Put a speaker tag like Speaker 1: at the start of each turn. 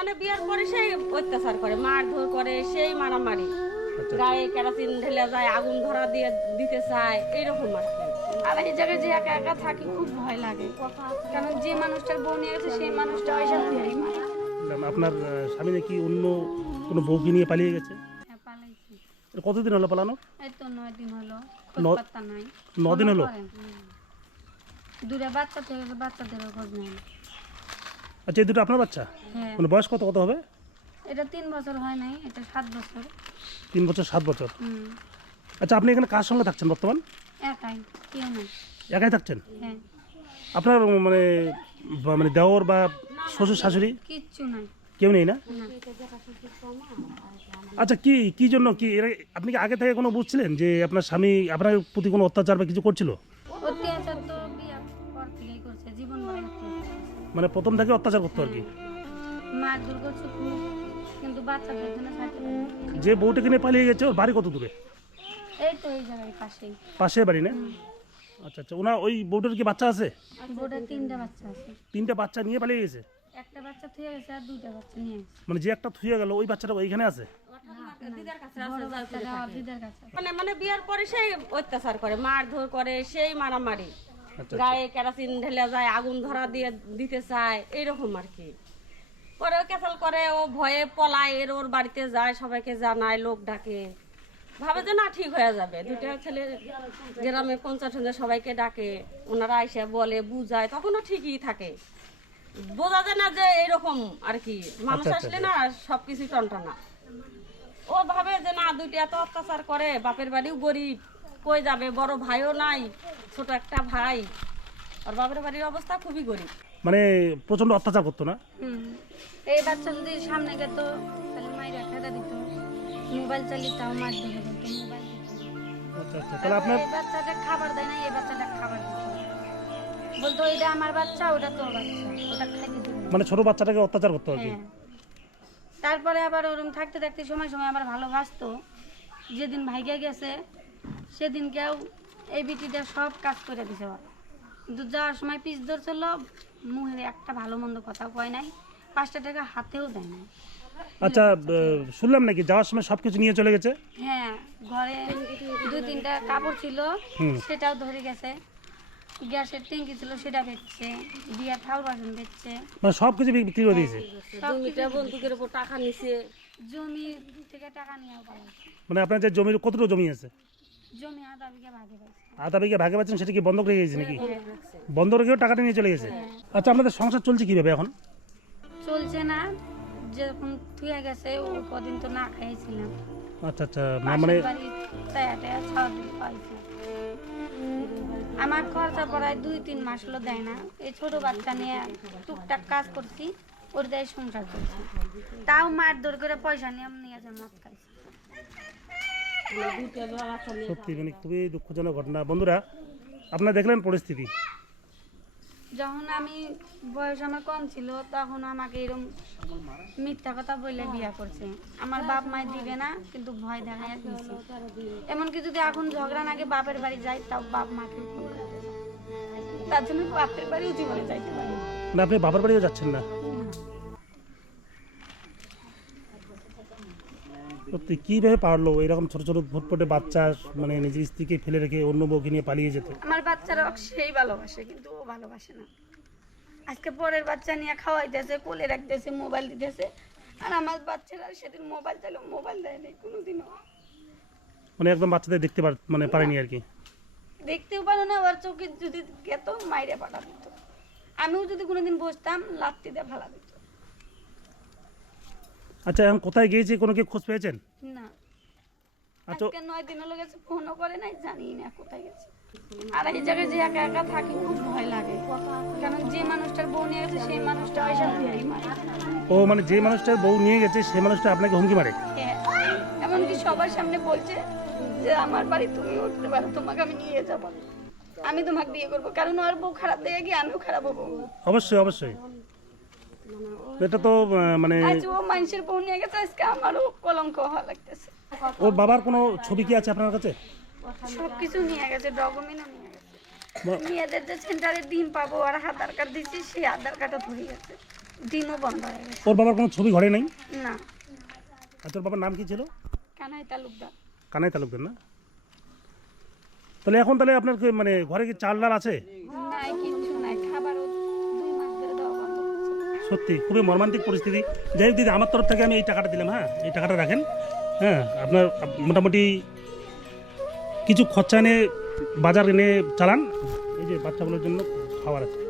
Speaker 1: মানে বিয়ার পরে সেই অত্যাচার করে মারধর করে সেই মারামারি।
Speaker 2: আচ্ছা।
Speaker 1: গায়ে কেরাসিন ঢেলে যায় আগুন ধরা দিয়ে দিতে চায় এইরকম আর কি।
Speaker 3: আর এই জায়গায় যে একা একা থাকি খুব ভয় লাগে। কারণ যে মানুষটার বউ নিয়ে গেছে সেই মানুষটা ওই সাথে
Speaker 2: আপনার স্বামী নাকি অন্য কোনো বউকে নিয়ে পালিয়ে গেছে?
Speaker 3: হ্যাঁ পালাইছি।
Speaker 2: কতদিন হলো পালানো?
Speaker 3: এই তো নয় দিন হলো খোঁজ
Speaker 2: ন-
Speaker 3: পাত্তা নাই
Speaker 2: নদিন হলো
Speaker 3: দূরে বাচ্চা থেকে বাচ্চাদেরও খোঁজ নেই।
Speaker 2: আচ্ছা এই দুটো আপনার বাচ্চা?
Speaker 3: হ্যাঁ।
Speaker 2: মানে বয়স কত কত হবে?
Speaker 3: এটা তিন বছর হয় নাই এটা সাত বছর।
Speaker 2: তিন বছর সাত বছর?
Speaker 3: হুম।
Speaker 2: আচ্ছা আপনি এখানে কার সঙ্গে থাকছেন বর্তমান?
Speaker 3: একাই কেউ নেই।
Speaker 2: একাই থাকছেন?
Speaker 3: হ্যাঁ।
Speaker 2: আপনার মানে বা- মানে দেওর বা শ্বশুর শাশুড়ি?
Speaker 3: কিচ্ছু নাই।
Speaker 2: কেউ নেই না?
Speaker 3: না।
Speaker 2: আচ্ছা কি কি জন্য কি এরা আপনি কি আগে থেকে কোনো বুঝছিলেন যে আপনার স্বামী আপনার প্রতি কোনো অত্যাচার বা কিছু করছিল? মানে প্রথম থেকে অত্যাচার করতো আর কি।
Speaker 3: মার করছে খুব কিন্তু বাচ্চাদের জন্য ছাড়তে
Speaker 2: যে বউটাকে নিয়ে পালিয়ে গেছে ওর বাড়ি কত দূরে?
Speaker 3: এই তো এই জায়গায় পাশেই।
Speaker 2: পাশে বাড়ি না? আচ্ছা আচ্ছা ওনার ওই বউটার কি বাচ্চা আছে?
Speaker 3: বোর্ডে তিনটা বাচ্চা আছে।
Speaker 2: তিনটা বাচ্চা নিয়ে পালিয়ে গেছে?
Speaker 3: একটা বাচ্চা থুয়ে গেছে আর দুইটা বাচ্চা নিয়ে গেছে
Speaker 2: মানে যে একটা থুয়ে গেল ওই বাচ্চাটা ওইখানে আছে?
Speaker 1: দিদার কাছে
Speaker 3: বড়
Speaker 1: আছে,
Speaker 3: দিদার কাছে
Speaker 1: মানে মানে বিয়ার পরে সেই অত্যাচার করে মারধর করে সেই মারামারি। গায়ে কেরাসিন ঢেলে যায় আগুন ধরা দিয়ে দিতে চায় এইরকম আর কি। পরে ক্যাসাল করে ও ভয়ে পলায় এর ওর বাড়িতে যায় সবাইকে জানায় লোক ডাকে। ভাবে যে না ঠিক হয়ে যাবে। দুইটা ছেলে গ্রামে পঞ্চাশ হাজার সবাইকে ডাকে ওনারা এসে বলে বুঝায় তখনও ঠিকই থাকে। বোঝা যায় না যে এরকম আর কি। মানুষ
Speaker 2: আচ্ছা,
Speaker 1: আসলে না সবকিছু টনটনা। ও ভাবে যে না দুইটা এত অত্যাচার করে বাপের বাড়িও গরিব। কই যাবে? বড় ভাইও নাই ছোট একটা ভাই। আর বাপের বাড়ির অবস্থা খুবই গরিব।
Speaker 2: মানে প্রচণ্ড অত্যাচার করতো না?
Speaker 3: এই বাচ্চা যদি সামনে গেত তাহলে মায়ের খেতে দিত। মোবাইল চালিয়ে তাও মার ধরে দিত মোবাইল দিত
Speaker 2: আচ্ছা আচ্ছা তাহলে আপনার
Speaker 3: এই বাচ্চাটা খাবার দেয় না এই বাচ্চাটা খাবার দিত। বলতো এটা আমার বাচ্চা ওটা তোর বাচ্চা ওটা খাইতে দিবে
Speaker 2: মানে ছোট বাচ্চাটাকে অত্যাচার করতো আর কি?
Speaker 3: হ্যাঁ। তারপরে আবার ওরম থাকতে থাকতে সময় সময় আবার ভালোবাসতো। যেদিন ভাইগে গেছে সেদিনকেও এই বিটিটা সব কাজ করে দিছে ওর। কিন্তু যাওয়ার সময় পিস ধরছিল মুখে একটা ভালো মন্দ কথা কয় নাই পাঁচটা টাকা হাতেও দেয় নাই।
Speaker 2: আচ্ছা শুনলাম নাকি যাওয়ার সময় সব কিছু নিয়ে চলে গেছে?
Speaker 3: হ্যাঁ ঘরে দু তিনটা কাপড় ছিল সেটাও ধরে গেছে। গ্যাসের ট্যাঙ্কি ছিল সেটা বেচছে বিয়া ঠাউর বাসন বেচছে।
Speaker 2: মানে সব কিছু বিক্রি করে দিয়েছে?
Speaker 1: জমিটা বন্দুকের উপর টাকা নিছে।
Speaker 3: জমি থেকে টাকা নিয়ে
Speaker 2: মানে আপনার যে জমির কতটুকু জমি আছে?
Speaker 3: জমি আধা বিঘা ভাগে পাইছে।
Speaker 2: আধা বিঘে ভাগে পাচ্ছেন সেটা কি বন্ধক রেখে গেছে নাকি? বন্ধক রেখেও টাকাটা নিয়ে চলে গেছে? আচ্ছা আপনাদের সংসার চলছে কীভাবে এখন?
Speaker 3: চলছে না যখন থুয়ে গেছে ও কদিন তো না খাইছিলাম
Speaker 2: আচ্ছা আচ্ছা মানে
Speaker 3: আমার খরচা পড়ায় দুই তিন মাস হলো দেয় না। এই ছোট বাচ্চা নিয়ে টুকটাক কাজ করছি ওর দেয় সংসার করছি তাও মার দৌড় করে পয়সা নিয়ে নিয়ে যা মদ
Speaker 2: সত্যি মানে খুবই দুঃখজনক ঘটনা। বন্ধুরা আপনারা দেখলেন পরিস্থিতি?
Speaker 3: যখন আমি বয়স আমার কম ছিল তখন আমাকে এরকম মিথ্যা কথা বলে বিয়া করছে। আমার বাপ মায় দিবে না কিন্তু ভয় দেখায় দিয়েছে এমনকি যদি এখন ঝগড়া নাগে বাপের বাড়ি যাই তাও বাপ মাকে। তার জন্য বাপের বাড়িও জীবনে যাইতে পারি। না।
Speaker 2: আপনি বাবার বাড়িও যাচ্ছেন না? সত্যি কীভাবে পারল? এরকম ছোট ছোট ফুটফুটে বাচ্চা মানে নিজের স্ত্রীকে ফেলে রেখে অন্য বউকে নিয়ে পালিয়ে যেতে।
Speaker 3: আমার বাচ্চারা সেই ভালোবাসে কিন্তু ও ভালোবাসে না। আজকে পরের বাচ্চা নিয়ে খাওয়াইতেছে কোলে রাখতেছে মোবাইল দিতেছে। আর আমার বাচ্চারা সেদিন মোবাইল চাইলেও মোবাইল দেয় নাই কোনোদিনও।
Speaker 2: মানে একদম বাচ্চাদের দেখতে পার মানে পারেনি আর কি?
Speaker 3: দেখতেও পারো না ওর চোখে যদি গেত মাইরে পাঠা দিত আমিও যদি কোনোদিন বসতাম লাত্তি দিয়ে ফালা দিত।
Speaker 2: আচ্ছা এখন কোথায় গিয়েছে? কোনো কি খোঁজ পেয়েছেন?
Speaker 3: না।
Speaker 2: আচ্ছা।
Speaker 3: আজকে নয় দিন হলো গেছে ফোনও করে নাই জানি না কোথায় গেছে। আর এই জায়গায় যে একা একা থাকি খুব ভয় লাগে। কারণ যে মানুষটার বউ নিয়ে গেছে সেই মানুষটা ওই সাথে মারে।
Speaker 2: ও মানে যে মানুষটার বউ নিয়ে গেছে সেই মানুষটা আপনাকে হুমকি মারে?
Speaker 3: হ্যাঁ। এমনকি সবার সামনে বলছে যে আমার বাড়ি তুমি উঠতে পারো তোমাকে আমি নিয়ে যাব। আমি তোমাকে বিয়ে করব। কারণ ওর বউ খারাপ দেখে গিয়ে আমিও খারাপ হব?
Speaker 2: অবশ্যই অবশ্যই। এটা তো মানে
Speaker 3: ও মানুষের বউ নিয়ে গেছে আজকে আমারও কলঙ্ক হওয়া লাগতেছে।
Speaker 2: ওর বাবার কোনো ছবি কি আছে আপনার কাছে?
Speaker 3: সবকিছু নিয়ে গেছে ডকুমেন্টও নিয়ে গেছে।
Speaker 2: বা-
Speaker 3: মেয়েদের যে সেন্টারে ডিম পাবো আর আধার কার্ড দিচ্ছি সেই আধার কার্ডও ধরে গেছে। ডিমও বন্ধ হয়ে গেছে।
Speaker 2: ওর বাবার কোনো ছবি ঘরে নেই?
Speaker 3: না।
Speaker 2: আর তোর বাবার নাম কি ছিল?
Speaker 3: কানাই তালুকদার।
Speaker 2: কানাই তালুকদার না? তাহলে এখন তাহলে আপনার মানে ঘরে কি চাল ডাল আছে?
Speaker 3: কিচ্ছু
Speaker 2: সত্যি, খুবই মর্মান্তিক পরিস্থিতি। যাই হোক দিদি, আমার তরফ থেকে আমি এই টাকাটা দিলাম হ্যাঁ? এই টাকাটা রাখেন হ্যাঁ? আপনার মোটামুটি কিছু খরচা এনে বাজার এনে চালান। এই যে বাচ্চাগুলোর জন্য খাবার আছে।